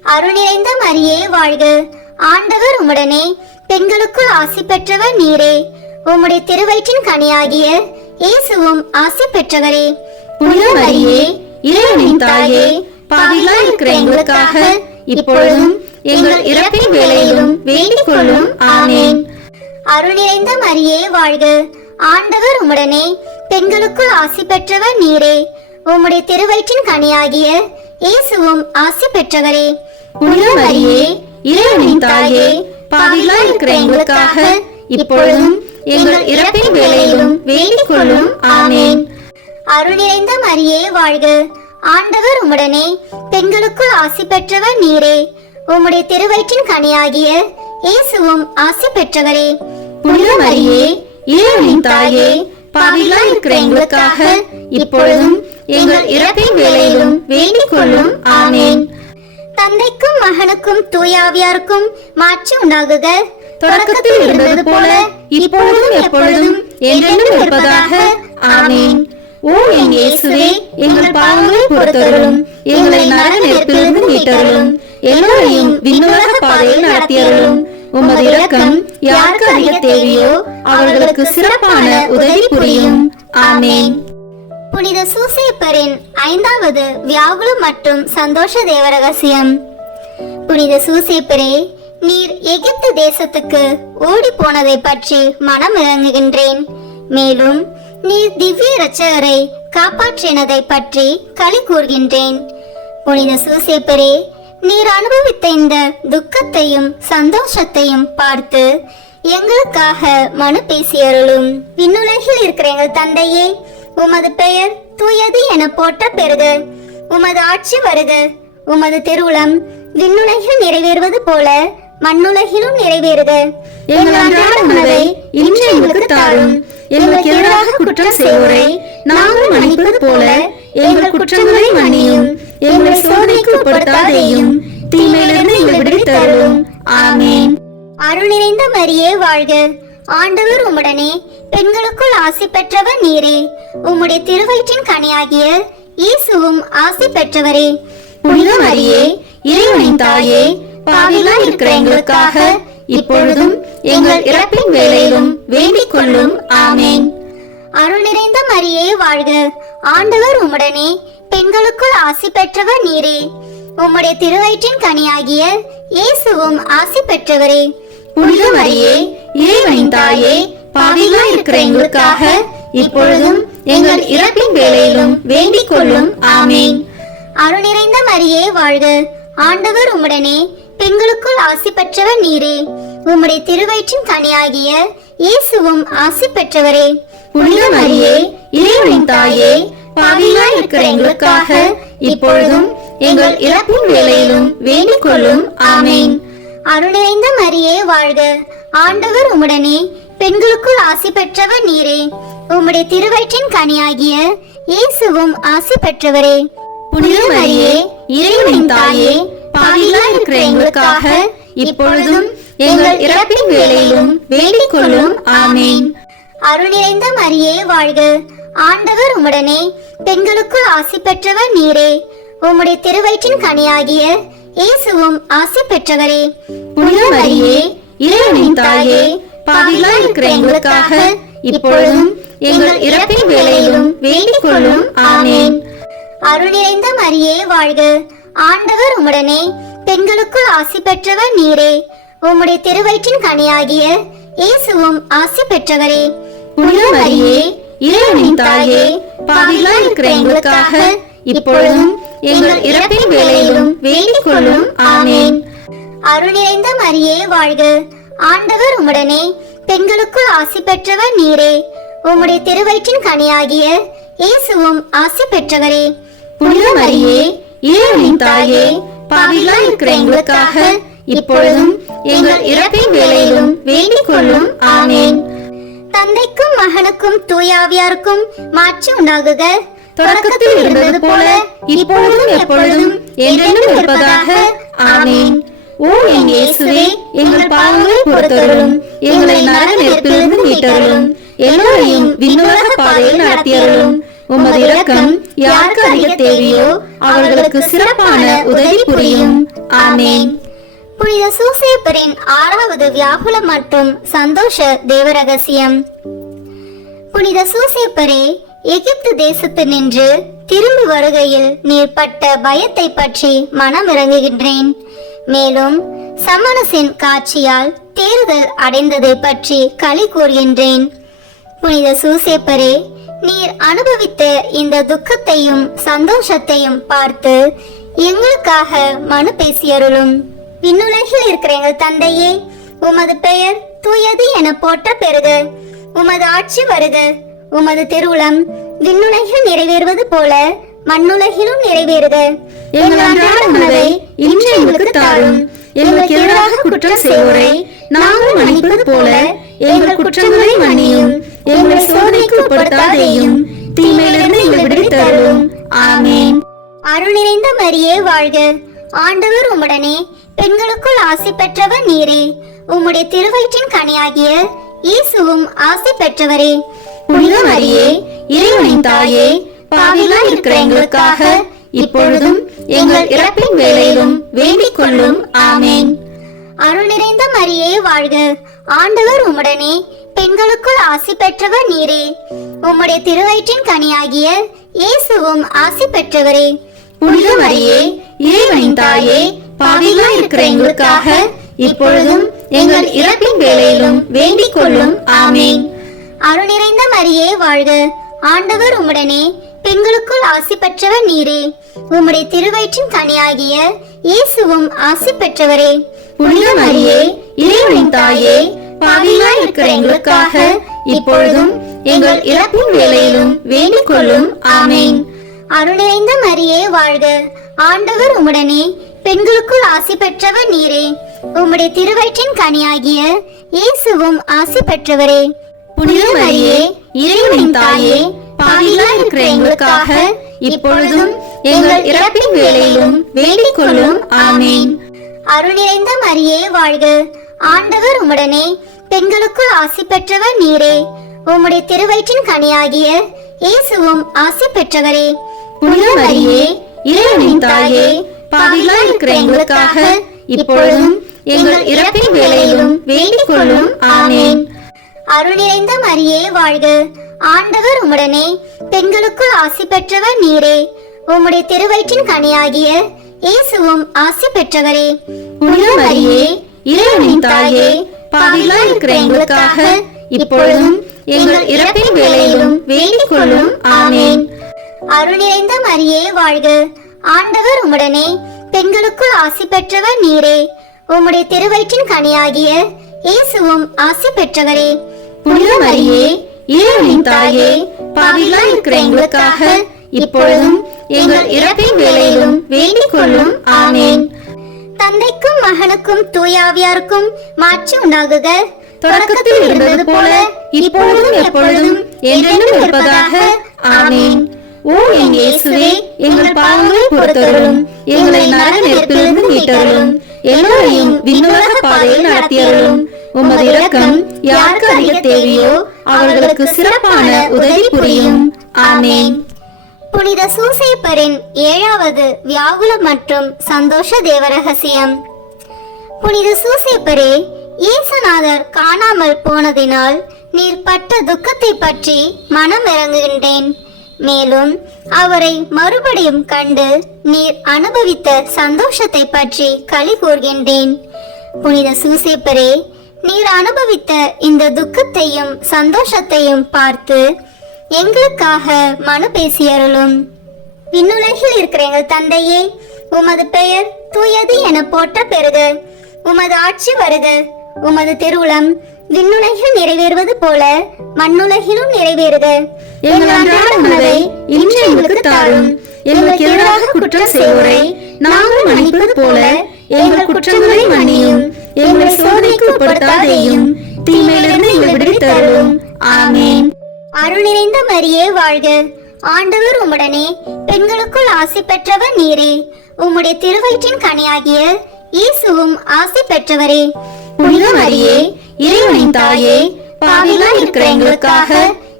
அருள் நிறைந்த மரியே வாழ்க. ஆண்டவர் உம்முடனே, பெண்களுக்குள் ஆசி பெற்றவர் நீரே. உம்முடைய திருவயிற்றின் கனியாகிய இயேசுவும் ஆசி பெற்றவரே. புனித மரியே, இறைவனின் தாயே, பாவிகளாய் இருக்கிற எங்களுக்காக இப்பொழுதும் எங்கள் இறப்பின் வேளையிலும் வேண்டிக் கொள்ளும். ஆமென். அருள் நிறைந்த மரியே வாழ்க. ஆண்டவர் உம்முடனே, பெண்களுக்குள் ஆசி பெற்றவர் நீரே. உம்முடைய திருவயிற்றின் கனியாகிய இயேசுவும் ஆசி பெற்றவரே. புனித மரியே, இறைவனின் தாயே, பாவிகளாய் இருக்கிற எங்களுக்காக இப்பொழுதும் எங்கள் இறப்பின் வேளையிலும் வேண்டிக் கொள்ளும். ஆமென். அருள் நிறைந்த மரியே வாழ்க. ஆண்டவர் உம்முடனே, பெண்களுக்குள் ஆசி பெற்றவர் நீரே. உம்முடைய திருவயிற்றின் கனியாகிய இயேசுவும் ஆசி பெற்றவரே. புனித மரியே, இறைவனின் தாயே, பாவிகளாய் இருக்கிற எங்களுக்காக இப்பொழுதும் எங்கள் இறப்பின் வேளையிலும் வேண்டிக் கொள்ளும். ஆமென். தந்தைக்கும் மகனுக்கும் தூயாவியாருக்கும் மாட்சி உண்டாகுக. தொடக்கத்தில் இருந்தது போல இப்பொழுதும் எப்பொழுதும் என்றென்றும் இருப்பதாக. ஆமென். ஓ என் இயேசுவே, எங்கள் பாவங்களை பொறுத்தருளும், எங்களை நரக நெருப்பிலிருந்து மீட்டருளும், எல்லோரையும் விண்ணுலக பாதையில் நடத்தியருளும். உமது இரக்கம் யாருக்கு அதிக தேவையோ அவர்களுக்கு சிறப்பான உதவி புரியும். ஆமென். புனித சூசேப்பரின் 5வது வியாகுல மற்றும் சந்தோஷ தேவ ரகசியம். புனித சூசேப்பரே, நீர் எகிப்து தேசத்துக்கு ஓடி போனதை பற்றி மனம் இறங்குகின்றேன். மேலும் நீர் திவ்ய இரட்சகரை காப்பாற்றினதை பற்றி களி கூறுகின்றேன். புனித சூசேப்பரே, நீர் அனுபவித்த இந்த துக்கத்தையும் சந்தோஷத்தையும் பார்த்து எங்களுக்காக மனு பேசியருளும். விண்ணுலகில் இருக்கிற எங்கள் தந்தையே, உமது பெயர் தூயது என போற்ற பெறுக. உமது ஆட்சி வருக. உமது திருவுளம் விண்ணுலகில் நிறைவேறுவது போல மண்ணுலகிலும் நிறைவேறுக. எங்கள் அன்றாட உணவை இன்று எங்களுக்கு தாரும். எங்களுக்கு எதிராக குற்றம் செய்வோரை நாங்கள் மன்னிப்பது போல எங்கள் குற்றங்களை மன்னியும். எங்களை சோதனைக்கு உட்படுத்தாதேயும், தீமையிலிருந்து எங்களை விடுவித்தருளும். ஆமென். அருள் நிறைந்த மரியே வாழ்க. ஆண்டவர் உம்முடனே, பெண்களுக்குள் ஆசி பெற்றவர் நீரே. உம்முடைய திருவயிற்றின் கனியாகிய இயேசுவும் ஆசி பெற்றவரே. புனித மரியே, இறைவனின் தாயே, பாவிகளாய் இருக்கிற எங்களுக்காக இப்பொழுதும் எங்கள் இறப்பின் வேளையிலும் வேண்டிக் கொள்ளும். ஆமென். அருள் நிறைந்த மரியே வாழ்க. ஆண்டவர் உம்முடனே, பெண்களுக்குள் ஆசி பெற்றவர் நீரே. உம்முடைய திருவயிற்றின் கனியாகிய இயேசுவும் ஆசி பெற்றவரே. புனித மரியே, இறைவனின் தாயே, பாவிகளாய் இருக்கிற எங்களுக்காக இப்பொழுதும் எங்கள் இறப்பின் வேளையிலும் வேண்டிக் கொள்ளும். ஆமென். அருள் நிறைந்த மரியே வாழ்க. ஆண்டவர் உம்முடனே, பெண்களுக்குள் ஆசி பெற்றவர் நீரே. உம்முடைய திருவயிற்றின் கனியாகிய இயேசுவும் ஆசி பெற்றவரே. புனித மரியே, இறைவனின் தாயே, பாவிகளாய் இருக்கிற எங்களுக்காக இப்பொழுதும் எங்கள் இறப்பின் வேளையிலும் வேண்டிக் கொள்ளும். ஆமென். அருள் நிறைந்த மரியே வாழ்க. ஆண்டவர் உம்முடனே, பெண்களுக்குள் ஆசி பெற்றவர் நீரே. உம்முடைய திருவயிற்றின் கனியாகிய இயேசுவும் ஆசி பெற்றவரே. புனித மரியே, இறைவனின் தாயே, பாவிகளாய் இருக்கிற எங்களுக்காக இப்பொழுதும் எங்கள் இறப்பின் வேளையிலும் வேண்டிக் கொள்ளும். ஆமென். அருள் நிறைந்த மரியே வாழ்க. ஆண்டவர் உம்முடனே, பெண்களுக்குள் ஆசி பெற்றவர் நீரே. உம்முடைய திருவயிற்றின் கனியாகிய இயேசுவும் ஆசி பெற்றவரே. புனித மரியே, இறைவனின் தாயே, பாவிகளாய் இருக்கிற எங்களுக்காக இப்பொழுதும் எங்கள் இறப்பின் வேளையிலும் வேண்டிக் கொள்ளும். ஆமென். அருள் நிறைந்த மரியே வாழ்க. ஆண்டவர் உம்முடனே, பெண்களுக்குள் ஆசி பெற்றவர் நீரே. உம்முடைய திருவயிற்றின் கனியாகிய இயேசுவும் ஆசி பெற்றவரே. புனித மரியே, இறைவனின் தாயே, பாவிகளாய் இருக்கிற எங்களுக்காக இப்பொழுதும் எங்கள் இறப்பின் வேளையிலும் வேண்டிக் கொள்ளும். ஆமென். அருள் நிறைந்த மரியே வாழ்க. ஆண்டவர் உம்முடனே, பெண்களுக்குள் ஆசி பெற்றவர் நீரே. உம்முடைய திருவயிற்றின் கனியாகிய இயேசுவும் ஆசி பெற்றவரே. புனித மரியே, இறைவனின் தாயே, பாவிகளாய் இருக்கிற எங்களுக்காக இப்பொழுதும் எங்கள் இறப்பின் வேளையிலும் வேண்டிக் கொள்ளும். ஆமென். தந்தைக்கும் மகனுக்கும் தூயாவியாருக்கும் மாட்சி உண்டாகுக. தொடக்கத்தில் இருந்தது போல இப்பொழுதும் எப்பொழுதும் என்றென்றும் இருப்பதாக. ஆமென். ஓ என் இயேசுவே, எங்கள் பாவங்களை பொறுத்தருளும், எங்களை நரக நெருப்பிலிருந்து மீட்டருளும், எல்லோரையும் விண்ணுலக பாதையில் நடத்தியருளும். உமது இரக்கம் யாருக்கு அதிக தேவையோ அவர்களுக்கு சிறப்பான உதவி புரியும். ஆமென். புனித சூசேப்பரின் 6வது வியாகுலம் மற்றும் சந்தோஷ தேவரகசியம். புனித சூசேப்பரே, எகிப்து தேசத்து நின்று திரும்பி வருகையில் நீர் பட்ட பயத்தை பற்றி மனம் இறங்குகின்றேன். மேலும் சமணசின் காட்சியால் தேறுதல் அடைந்ததை பற்றி களி கூறுகின்றேன். புனித சூசேப்பரே, நீர் அனுபவித்த இந்த துக்கத்தையும் சந்தோஷத்தையும் பார்த்து எங்களுக்காக மனு பேசியருளும். விண்ணுலகில் இருக்கிற எங்கள் தந்தையே, உமது பெயர் தூயது என போற்ற பெறுக. உமது ஆட்சி வருக. உமது திருவுளம் விண்ணுலகில் நிறைவேறுவது போல மண்ணுலகிலும் நிறைவேறுக. எங்கள் அன்றாட உணவை இன்று எங்களுக்கு தாரும். எங்களுக்கு எதிராக குற்றம் செய்வோரை நாங்கள் மன்னிப்பது போல எங்கள் குற்றங்களை மன்னியும். எங்களை சோதனைக்கு உட்படுத்தாதேயும், தீமையிலிருந்து எங்களை விடுவித்தருளும். ஆமென். அருள் நிறைந்த மரியே வாழ்க. ஆண்டவர் உம்முடனே, பெண்களுக்குள் ஆசி பெற்றவர் நீரே. உம்முடைய திருவயிற்றின் கனியாகிய இயேசுவும் ஆசி பெற்றவரே. புனித மரியே, இறைவனின் தாயே, பாவிகளாய் இருக்கிற எங்களுக்காக இப்பொழுதும் எங்கள் இறப்பின் வேளையிலும் வேண்டிக் கொள்ளும். ஆமென். அருள் நிறைந்த மரியே வாழ்க. ஆண்டவர் உம்முடனே, பெண்களுக்குள் ஆசி பெற்றவர் நீரே. உம்முடைய திருவயிற்றின் கனியாகிய இயேசுவும் ஆசி பெற்றவரே. புனித மரியே, இறைவனின் தாயே, பாவிகளாய் இருக்கிற எங்களுக்காக இப்பொழுதும் எங்கள் இறப்பின் வேளையிலும் வேண்டிக் கொள்ளும். ஆமென். அருள் நிறைந்த மரியே வாழ்க. ஆண்டவர் உம்முடனே, பெண்களுக்குள் ஆசி பெற்றவர் நீரே. உம்முடைய திருவயிற்றின் கனியாகிய இயேசுவும் ஆசி பெற்றவரே. புனித மரியே, இறைவனின் தாயே, பாவிகளாய் இருக்கிற எங்களுக்காக இப்பொழுதும் எங்கள் இறப்பின் வேளையிலும் வேண்டிக் கொள்ளும். ஆமென். அருள் நிறைந்த மரியே வாழ்க. ஆண்டவர் உம்முடனே, பெண்களுக்குள் ஆசி பெற்றவர் நீரே. உம்முடைய திருவயிற்றின் கனியாகிய இயேசுவும் ஆசி பெற்றவரே. புனித மரியே, இறைவனின் தாயே, பாவிகளாய் இருக்கிற எங்களுக்காக இப்பொழுதும் எங்கள் இறப்பின் வேளையிலும் வேண்டிக் கொள்ளும். ஆமென். அருள் நிறைந்த மரியே வாழ்க. ஆண்டவர் உம்முடனே, பெண்களுக்குள் ஆசி பெற்றவர் நீரே. உம்முடைய திருவயிற்றின் கனியாகிய இயேசுவும் ஆசி பெற்றவரே. புனித மரியே, இறைவனின் தாயே, பாவிகளாய் இருக்கிற எங்களுக்காக இப்பொழுதும் எங்கள் இறப்பின் வேளையிலும் வேண்டிக் கொள்ளும். ஆமென். அருள் நிறைந்த மரியே வாழ்க. ஆண்டவர் உம்முடனே, பெண்களுக்குள் ஆசி பெற்றவர் நீரே. உம்முடைய திருவயிற்றின் கனியாகிய இயேசுவும் ஆசி பெற்றவரே. புனித மரியே, இறைவனின் தாயே, பாவிகளாய் இருக்கிற எங்களுக்காக இப்பொழுதும் எங்கள் இறப்பின் வேளையிலும் வேண்டிக் கொள்ளும். ஆமென். அருள் நிறைந்த மரியே வாழ்க. ஆண்டவர் உம்முடனே, பெண்களுக்குள் ஆசி பெற்றவர் நீரே. உம்முடைய திருவயிற்றின் கனியாகிய இயேசுவும் ஆசி பெற்றவரே. புனித மரியே, இறைவனின் தாயே, பாவிகளாய் இருக்கிற எங்களுக்காக இப்பொழுதும் எங்கள் இறப்பின் வேளையிலும் வேண்டிக் கொள்ளும். ஆமென். தந்தைக்கும் மகனுக்கும் தூயாவியாருக்கும் மாட்சி உண்டாகுக. தொடக்கத்தில் இருந்தது போல இப்பொழுதும் எப்பொழுதும் என்றென்றும் இருப்பதாக. ஆமென். ஓ என் இயேசுவே, எங்கள் பாவங்களை பொறுத்தருளும். எங்களை நரக நெருப்பிலிருந்து மீட்டருளும். எல்லோரையும் விண்ணுலக பாதையில் நடத்தியருளும். உமது இரக்கம் யாருக்கு அதிக தேவையோ அவர்களுக்கு சிறப்பான உதவி புரியும். ஆமென். புனித சூசேப்பரின் 7வது வியாகுலம் மற்றும் சந்தோஷ தேவரகசியம். புனித சூசேப்பரே, இயேசுநாதர் காணாமல் போனதினால் நீர் பட்ட துக்கத்தை பற்றி மனம் இறங்குகின்றேன். மேலும் அவரை மறுபடியும் கண்டு நீர் அனுபவித்த சந்தோஷத்தை பற்றி களி கூர்கின்றேன். புனித சூசேப்பரே, நீர் அனுபவித்த இந்த துக்கத்தையும் சந்தோஷத்தையும் பார்த்து எங்களுக்காக மனு பேசியருளும். விண்ணுலகில் இருக்கிற எங்கள் தந்தையே, உமது பெயர் தூயது என போற்ற பெறுக. உமது ஆட்சி வருக. உமது திருவுளம் விண்ணுலகில் நிறைவேறுவது போல மண்ணுலகிலும் நிறைவேறுக. எங்கள் அன்றாட உணவை இன்று எங்களுக்கு தாரும். எங்களுக்கு எதிராக குற்றம் செய்வோரை நாங்கள் மன்னிப்பது போல எங்கள் குற்றங்களை மன்னியும். எங்களை சோதனைக்கு உட்படுத்தாதேயும், தீமையிலிருந்து எங்களை விடுவித்தருளும். ஆமென். அருள் நிறைந்த மரியே வாழ்க. ஆண்டவர் உம்முடனே, பெண்களுக்குள் ஆசி பெற்றவர் நீரே. உம்முடைய திருவயிற்றின் கனியாகிய இயேசுவும் ஆசி பெற்றவரே. புனித மரியே, இறைவனின் தாயே, பாவிகளாய் இருக்கிற எங்களுக்காக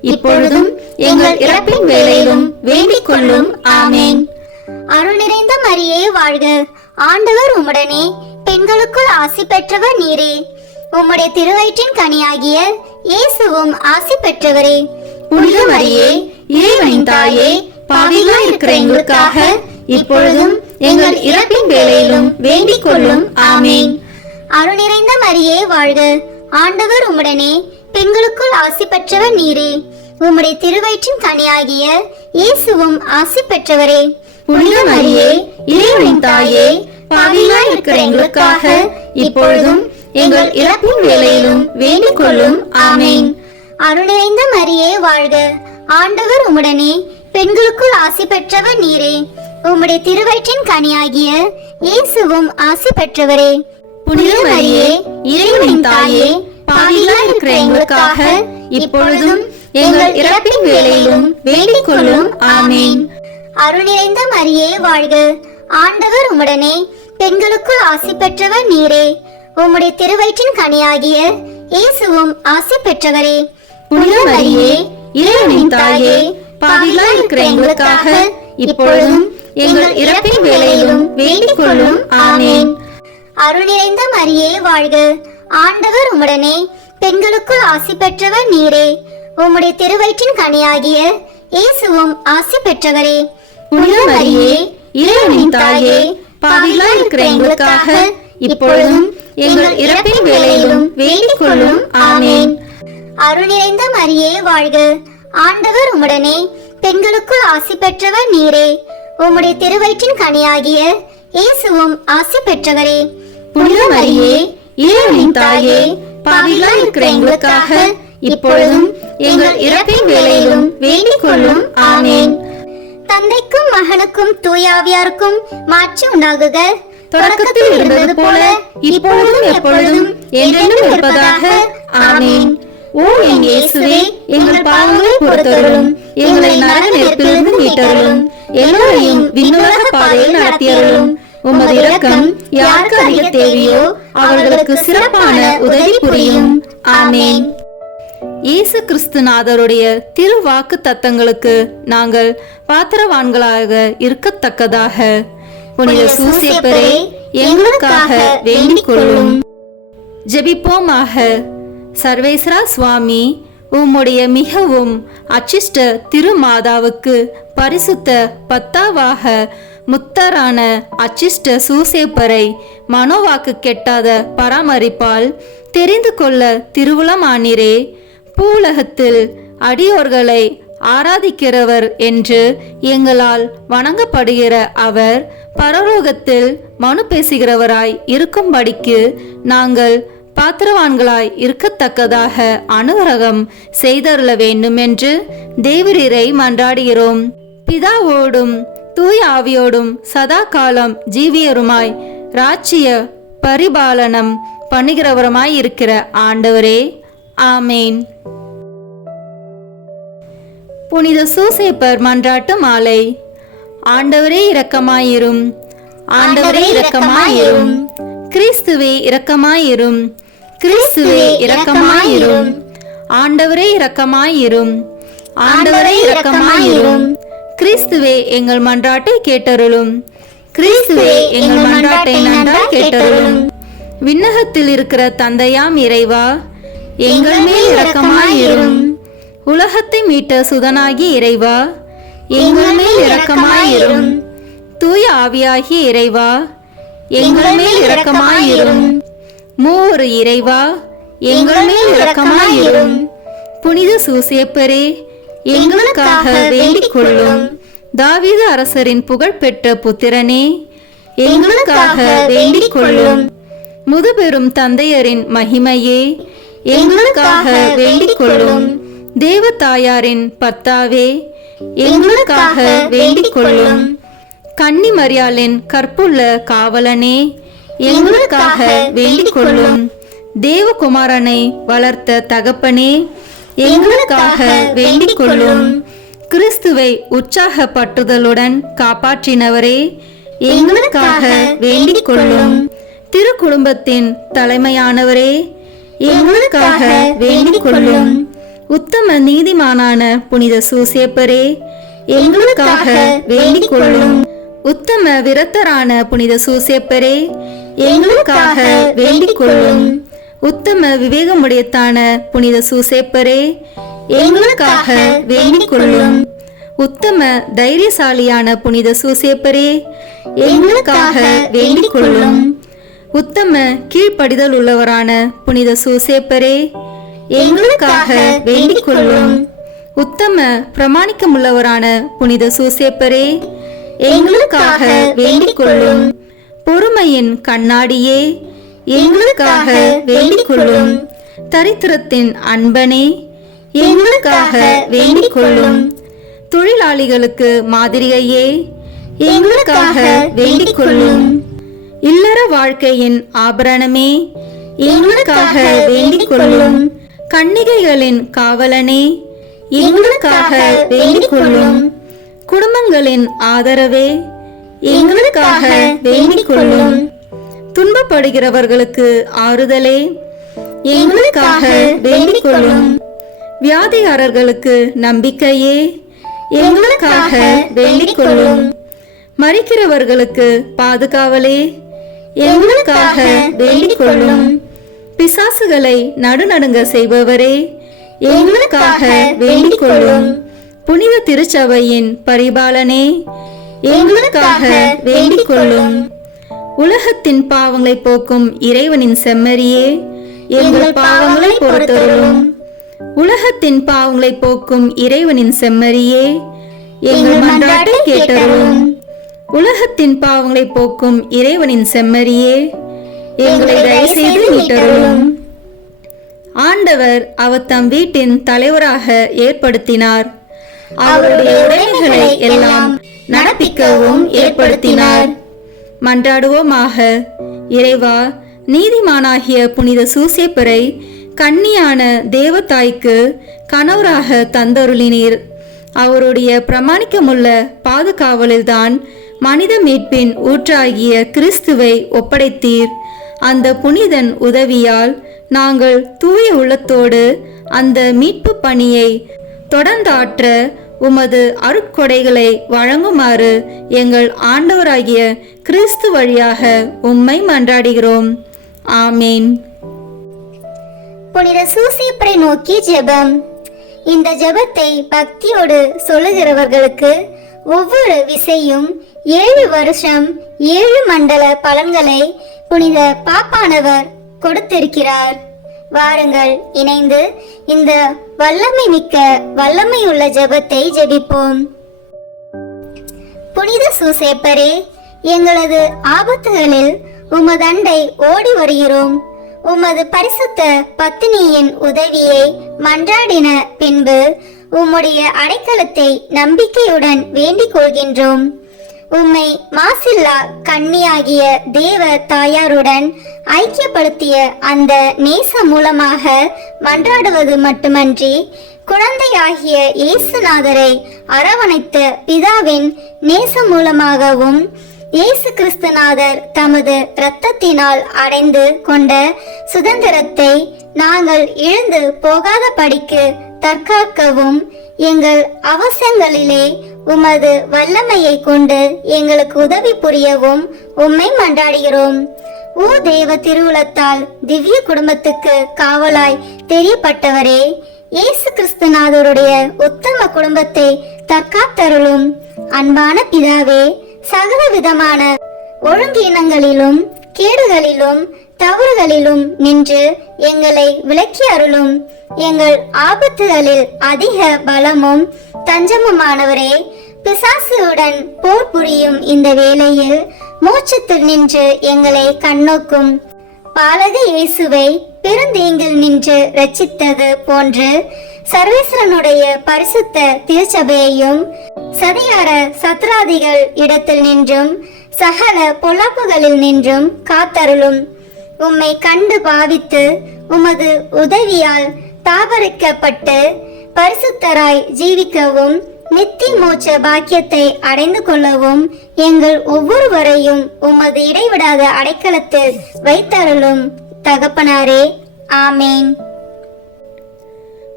இப்பொழுதும் எங்கள் இறப்பின் வேளையிலும் வேண்டிக் கொள்ளும். ஆமேன். அருள் நிறைந்த மரியே வாழ்க, ஆண்டவர் உம்முடனே, பெண்களுக்குள் ஆசி பெற்றவர் நீரே. உம்முடைய திருவயிற்றின் கனியாகிய இயேசுவும் ஆசி பெற்றவரே. புனித மரியே, இறைவனின் தாயே, பாவிகளாய் இருக்கிற எங்களுக்காக இப்பொழுதும் எங்கள் இறப்பின் வேளையிலும் வேண்டிக் கொள்ளும். ஆமேன். அருள் நிறைந்த மரியே வாழ்க, ஆண்டவர் உம்முடனே, பெண்களுக்குள் ஆசி பெற்றவர் நீரே. உம்முடைய திருவயிற்றின் கனியாகிய இயேசுவும் ஆசி பெற்றவரே. புனித மரியே, இறைவனின் தாயே, பாவிகளாய் இருக்கிற எங்களுக்காக இப்பொழுதும் எங்கள் இறப்பின் வேளையிலும் வேண்டிக் கொள்ளும். ஆமேன். அருள் நிறைந்த மரியே வாழ்க, ஆண்டவர் உம்முடனே, பெண்களுக்குள் ஆசி பெற்றவர் நீரே. உம்முடைய திருவயிற்றின் கனியாகிய இயேசுவும் ஆசி பெற்றவரே. புனித மரியே, இறைவனின் தாயே, பாவிகளாய் இருக்கிற எங்களுக்காக இப்பொழுதும் எங்கள் இறப்பின் வேளையிலும் வேண்டிக் கொள்ளும். ஆமேன். அருள் நிறைந்த மரியே வாழ்க, ஆண்டவர் உம்முடனே, பெண்களுக்குள் ஆசி பெற்றவர் நீரே. உம்முடைய திருவயிற்றின் கனியாகிய இயேசுவும் ஆசி பெற்றவரே. புனித மரியே, இறைவனின் தாயே, பாவிகளாய் இருக்கிற எங்களுக்காக இப்பொழுதும் எங்கள் இறப்பின் வேளையிலும் வேண்டிக் கொள்ளும். ஆமேன். அருள் நிறைந்த மரியே வாழ்க, ஆண்டவர் உம்முடனே, பெண்களுக்குள் ஆசி பெற்றவர் நீரே. உம்முடைய திருவயிற்றின் கனியாகிய இயேசுவும் ஆசி பெற்றவரே. புனித மரியே, இறைவனின் தாயே, பாவிகளாய் இருக்கிற எங்களுக்காக இப்பொழுதும் எங்கள் இறப்பின் வேளையிலும் வேண்டிக் கொள்ளும். ஆமேன். அருள் நிறைந்த மரியே வாழ்க, ஆண்டவர் உம்முடனே, பெண்களுக்குள் ஆசி பெற்றவர் நீரே. உம்முடைய திருவயிற்றின் கனியாகிய இயேசுவும் ஆசி பெற்றவரே. புனித மரியே, இறைவனின் தாயே, பாவிகளாய் இருக்கிற எங்களுக்காக இப்பொழுதும் எங்கள் இறப்பின் வேளையிலும் வேண்டிக் கொள்ளும். ஆமேன். தந்தைக்கும் மகனுக்கும் தூயாவியாருக்கும் மாட்சி உண்டாகுக. தொடக்கத்தில் இருந்தது போல இப்பொழுதும் எப்பொழுதும் என்றென்றும் இருப்பதாக. ஆமேன். ஓ என் இயேசுவே, எங்கள் பாவங்களை பொறுத்தருளும், எங்களை நரக நெருப்பிலிருந்து மீட்டருளும், எல்லோரையும் விண்ணுலக பாதையில் நடத்தியருளும். உமது இரக்கம் யாருக்கு அதிக தேவையோ அவர்களுக்கு சிறப்பான உதவி புரியும். ஆமேன். இயேசு கிறிஸ்துநாதருடைய திருவாக்கு தத்தங்களுக்கு நாங்கள் பாத்திரவான்களாக இருக்கத்தக்கதாக புனித சூசேப்பரே எங்களுக்காக வேண்டிக் கொள்ளும். ஜெபிப்போமாக. சர்வேஸ்வரா சுவாமி, உம்முடைய மிகவும் அச்சிஷ்ட திருமாதாவுக்கு பரிசுத்த பத்தாவாக முத்தரான அச்சிஷ்ட சூசேப்பரை மனோவாக்கு கெட்டாத பராமரிப்பால் தெரிந்து கொள்ள திருவுளமானீரே. பூலகத்தில் அடியோர்களை ஆராதிக்கிறவர் என்று எங்களால் வணங்கப்படுகிற அவர் பரலோகத்தில் மனு பேசுகிறவராய் இருக்கும்படிக்கு நாங்கள் பாத்திரவான்களாய் இருக்கத்தக்கதாக அனுகிரகம் செய்தருள வேண்டும் என்று தேவரீரை மன்றாடுகிறோம். பிதாவோடும் தூய ஆவியோடும் சதா காலம் ஜீவியருமாய் ராஜ்ய பரிபாலனம் பண்ணுகிறவருமாய் இருக்கிற ஆண்டவரே. ஆமேன். புனித சூசேப்பர் மன்றாட்டு மாலை. ஆண்டவரே இரக்கமாயிரும், ஆண்டவரே இரக்கமாயிரும், கிறிஸ்துவே இரக்கமாயிரும், கிறிஸ்துவே இரக்கமாயிரும், ஆண்டவரே இரக்கமாயிரும், ஆண்டவரே இரக்கமாயிரும், கிறிஸ்துவே எங்கள் மன்றாட்டை கேட்டருளும், கிறிஸ்துவே எங்கள் மன்றாட்டை நன்றாய் கேட்டருளும். விண்ணகத்தில் இருக்கிற தந்தையாம் இறைவா, எங்கள் மேல் இரக்கமாயிரும். உலகத்தை மீட்ட சுதனாகி இறைவா, எங்கள் மேல் இரக்கமாயிரும். தூய ஆவியாகிய இறைவா, எங்கள் மேல் இரக்கமாயிரும். மூவொரு இறைவா, எங்கள் மேல் இரக்கமாயிரும். புனித சூசேப்பரே, எங்களுக்காக வேண்டிக் கொள்ளும். தாவீது அரசரின் புகழ்பெற்ற புத்திரனே, எங்களுக்காக வேண்டிக் கொள்ளும். முதுபெரும் தந்தையரின் மகிமையே, எங்களுக்காக வேண்டிக் கொள்ளும். தேவ தாயாரின் பர்த்தாவே, எங்களுக்காக வேண்டிக் கொள்ளும். கன்னி மரியாளின் கற்புள்ள காவலனே, எங்களுக்காக வேண்டிக் கொள்ளும். தேவகுமாரனை வளர்த்த தகப்பனே, எங்களுக்காக வேண்டிக் கொள்ளும். கிறிஸ்துவை உற்சாக பற்றுதலுடன் காப்பாற்றினவரே, எங்களுக்காக வேண்டிக் கொள்ளும். திருக்குடும்பத்தின் தலைமையானவரே, எங்களுக்காக வேண்டிக் கொள்ளும். உத்தம நீதிமானான புனித சூசேப்பரே, எங்களுக்காக வேண்டிக் கொள்ளும். உத்தம விரத்தரான புனித சூசேப்பரே, எங்களுக்காக வேண்டிக் கொள்ளும். உத்தம விவேகமுடையத்தான புனித சூசேப்பரே, எங்களுக்காக வேண்டிக் கொள்ளும். உத்தம தைரியசாலியான புனித சூசேப்பரே, எங்களுக்காக வேண்டிக் கொள்ளும். உத்தம கீழ்ப்படிதல் உள்ளவரான புனித சூசேப்பரே, எங்களுக்காக வேண்டிக் கொள்ளும். உத்தம பிரமாணிக்கமுள்ளவரான புனித சூசேப்பரே, எங்களுக்காக வேண்டிக் கொள்ளும். பொறுமையின் கண்ணாடியே, எங்களுக்காக வேண்டிக் கொள்ளும். தரித்திரத்தின் அன்பனே, எங்களுக்காக வேண்டிக் கொள்ளும். தொழிலாளிகளுக்கு மாதிரியே, எங்களுக்காக வேண்டிக் கொள்ளும். இல்லற வாழ்க்கையின் ஆபரணமே, எங்களுக்காக வேண்டிக் கொள்ளும். கன்னிகைகளின் காவலனே, எங்களுக்காக வேண்டிக் கொள்ளும். குடும்பங்களின் ஆதரவே, எங்களுக்காக வேண்டிக் கொள்ளும். துன்பப்படுகிறவர்களுக்கு ஆறுதலே, எங்களுக்காக வேண்டிக் கொள்ளும். வியாதிகாரர்களுக்கு நம்பிக்கையே, எங்களுக்காக வேண்டிக் கொள்ளும். மரிக்கிறவர்களுக்கு பாதுகாவலே, எங்களுக்காக வேண்டிக் கொள்ளும். பிசாசுகளை நடுநடுங்க செய்பவரே, எங்களுக்காக வேண்டிக் கொள்ளும். புனித திருச்சபையின் பரிபாலனே, எங்களுக்காக வேண்டிக் கொள்ளும். உலகத்தின் பாவங்களை போக்கும் இறைவனின் செம்மறியே, எங்கள் பாவங்களை பொறுத்தருளும். உலகத்தின் பாவங்களை போக்கும் இறைவனின் செம்மறியே, எங்கள் மன்றாட்டை கேட்டருளும். உலகத்தின் பாவங்களை போக்கும் இறைவனின் செம்மறியே, எங்களை தயவு செய்து மீட்டருளும். ஆண்டவர் அவர் தம் வீட்டின் தலைவராக ஏற்படுத்தினார். அவருடைய உடைமைகளை எல்லாம் நடப்பிக்கவும் ஏற்படுத்தினார். மன்றாடுவோமாக. இறைவா, நீதிமானாகிய புனித சூசேப்பரை கன்னியான தேவதாய்க்கு கணவராக தந்தருளினீர். அவருடைய பிரமாணிக்கமுள்ள பாதுகாவலில்தான் மனித மீட்பின் ஊற்றாகிய கிறிஸ்துவை ஒப்படைத்தீர். அந்த புனிதன் உதவியால் நாங்கள் தூய உள்ளத்தோடு அந்த மீட்பு பணியை தொடர்ந்தாற்ற உமது அருட்கொடைகளை வழங்குமாறு எங்கள் ஆண்டவராகிய கிறிஸ்து வழியாக உம்மை மன்றாடுகிறோம். ஆமேன். புனித சூசேப்பரை நோக்கி ஜெபம். இந்த ஜெபத்தை பக்தியோடு சொல்லுகிறவர்களுக்கு ஒவ்வொரு விசையும் 7 வருஷம் 7 மண்டல பலன்களை புனித பாப்பானவர் கொடுத்திருக்கிறார். வாருங்கள், இணைந்து இந்த வல்லமை மிக்க வல்லமையுள்ள ஜெபத்தை ஜெபிப்போம். புனித சூசேப்பரே, எங்களது ஆபத்துகளில் உமதண்டை ஓடி வருகிறோம். உமது பரிசுத்த பத்தினியின் உதவியை மன்றாடின பின்பு உம்முடைய அடைக்கலத்தை நம்பிக்கையுடன் வேண்டிக் கொள்கின்றோம். உம்மை மாசில்லா கன்னியாகிய தேவ தாயாருடன் ஐக்கியப்படுத்திய அந்த நேச மூலமாக மன்றாடுவது மட்டுமன்றி, குழந்தையாகிய இயேசுநாதரை அரவணைத்த பிதாவின் நேச மூலமாகவும் இயேசு கிறிஸ்துநாதர் தமது இரத்தத்தினால் அடைந்து கொண்ட சுதந்திரத்தை நாங்கள் இழந்து போகாத படிக்கு தற்காக்கவும் எங்கள் அவசரங்களிலே உமது வல்லமையை கொண்டு எங்களுக்கு உதவி புரியவும் உம்மை மன்றாடுகிறோம். ஓ தேவ திருவுளத்தால் திவ்ய குடும்பத்துக்கு காவலாய் தெரியப்பட்டவரே, இயேசு கிறிஸ்துநாதருடைய உத்தம குடும்பத்தை தற்காத்தருளும். அன்பான பிதாவே, சகல விதமான ஒழுங்கீனங்களிலும் கேடுகளிலும் தவறுகளிலும் நின்று எங்களை விலக்கி அருளும். எங்கள் ஆபத்துகளில் அதிக பலமும் தஞ்சமுமானவரே, பிசாசுடன் போர் புரியும் இந்த வேளையில் மோட்சத்தில் நின்று எங்களை கண்ணோக்கும் பாலக இயேசுவை பெருந்தீங்கில் நின்று ரட்சித்தது போன்று சர்வேஸ்வரனுடைய பரிசுத்த திருச்சபையையும் சதிகார சத்ராதிகள் இடத்தில் நின்றும் சகல பொல்லாப்புகளில் நின்றும் காத்தருளும். உம்மை கண்டு பாவித்து உமது உதவியால் தாபரிக்கப்பட்டு பரிசுத்தராய் ஜீவிக்கவும் நித்திய மோட்ச பாக்கியத்தை அடைந்து கொள்ளவும் எங்கள் ஒவ்வொருவரையும் உமது இடைவிடாத அடைக்கலத்தில் வைத்தருளும் தகப்பனாரே. ஆமேன்.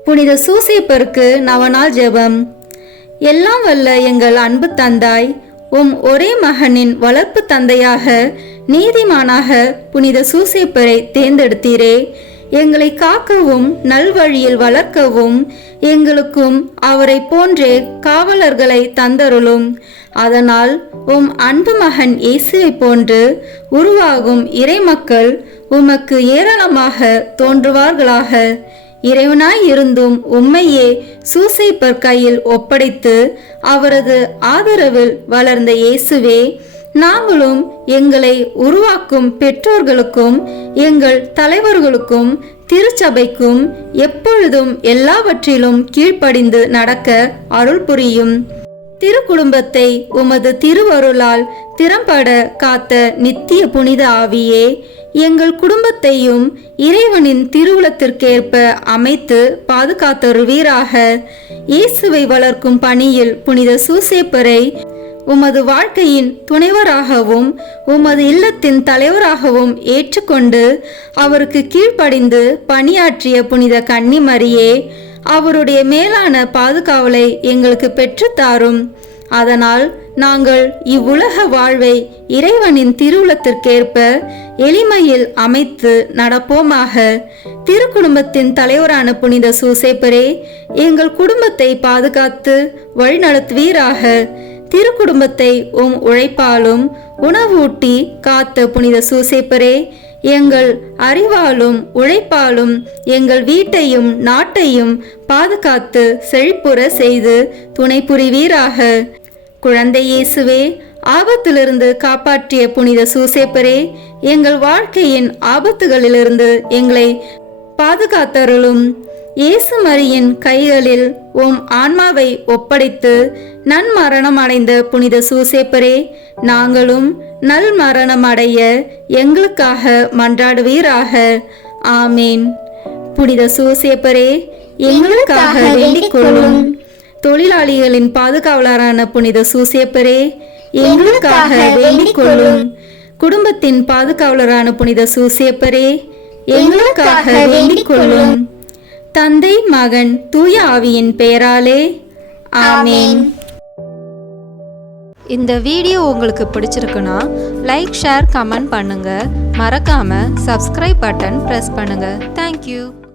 புனித சூசேப்பருக்கு நவநாள் ஜெபம். எல்லாம் வல்ல எங்கள் அன்பு தந்தாய், உம் ஒரே மகனின் வளர்ப்பு தந்தையாக நீதிமானாக புனித சூசேப்பரை தேர்ந்தெடுத்தீரே. எங்களை காக்கவும் நல்வழியில் வளர்க்கவும் எங்களுக்கும் அவரை போன்றே காவலர்களை தந்தருளும். அதனால் உம் அன்பு மகன் இயேசுவை போன்று உருவாகும் இறைமக்கள் உமக்கு ஏராளமாக தோன்றுவார்களாக. இறைவனாய் இருந்தும் உம்மையே சூசேப்பர் கையில் ஒப்படைத்து அவரது ஆதரவில் வளர்ந்த இயேசுவே, நாங்களும் எங்களை உருவாக்கும் பெற்றோர்களுக்கும் எங்கள் தலைவர்களுக்கும் திருச்சபைக்கும் எப்பொழுதும் எல்லாவற்றிலும் கீழ்ப்படிந்து நடக்க அருள் புரியும். திருக்குடும்பத்தை உமது திருவருளால் திறம்பட காத்த நித்திய புனித ஆவியே, எங்கள் குடும்பத்தையும் இறைவனின் திருவுளத்திற்கேற்ப அமைத்து பாதுகாத்தருவீராக. இயேசுவை வளர்க்கும் பணியில் புனித சூசேப்பரை உமது வாழ்க்கையின் துணைவராகவும் உமது இல்லத்தின் தலைவராகவும் ஏற்றுக்கொண்டு அவருக்கு கீழ்ப்படிந்து பணியாற்றிய புனித கன்னிமரியே, அவருடைய மேலான பாதுகாவலை எங்களுக்கு பெற்றுத்தாரும். அதனால் நாங்கள் இவ்வுலக வாழ்வை இறைவனின் திருவுளத்திற்கேற்ப எளிமையில் அமைத்து நடப்போமாக. திருக்குடும்பத்தின் தலைவரான புனித சூசேப்பரே, எங்கள் குடும்பத்தை பாதுகாத்து வழிநடத்துவீராக. திருக்குடும்பத்தை உம் உழைப்பாலும் உணவூட்டி காத்த புனித சூசேப்பரே, எங்கள் அறிவாலும் உழைப்பாலும் எங்கள் வீட்டையும் நாட்டையும் பாதுகாத்து செழிப்புற செய்து துணை புரிவீராக. குழந்தை இயேசுவே, ஆபத்திலிருந்து காப்பாற்றிய புனித சூசேப்பரே, எங்கள் வாழ்க்கையின் ஆபத்துகளிலிருந்து எங்களை பாதுகாத்தருளும். இயேசு மரியின் கைகளில் உம் ஆன்மாவை ஒப்படைத்து நன்மரணம் அடைந்த புனித சூசேப்பரே, நாங்களும் நல் மரணம் அடைய எங்களுக்காக மன்றாடுவீராக. ஆமேன். புனித சூசேப்பரே, எங்களுக்காக வேண்டிக் கொள்ளும். தொழிலாளிகளின் பாதுகாவலரான புனித சூசேப்பரே, எங்களுக்காக வேண்டிக் கொள்ளும். குடும்பத்தின் பாதுகாவலரான புனித சூசேப்பரே, எங்களுக்காக வேண்டிக் கொள்ளும். தந்தை, மகன், தூய ஆவியின் பெயராலே ஆமேன். இந்த வீடியோ உங்களுக்கு பிடிச்சிருக்குன்னா லைக், ஷேர், கமெண்ட் பண்ணுங்க. மறக்காம சப்ஸ்கிரைப் பட்டன் பிரஸ் பண்ணுங்க. தேங்க்யூ.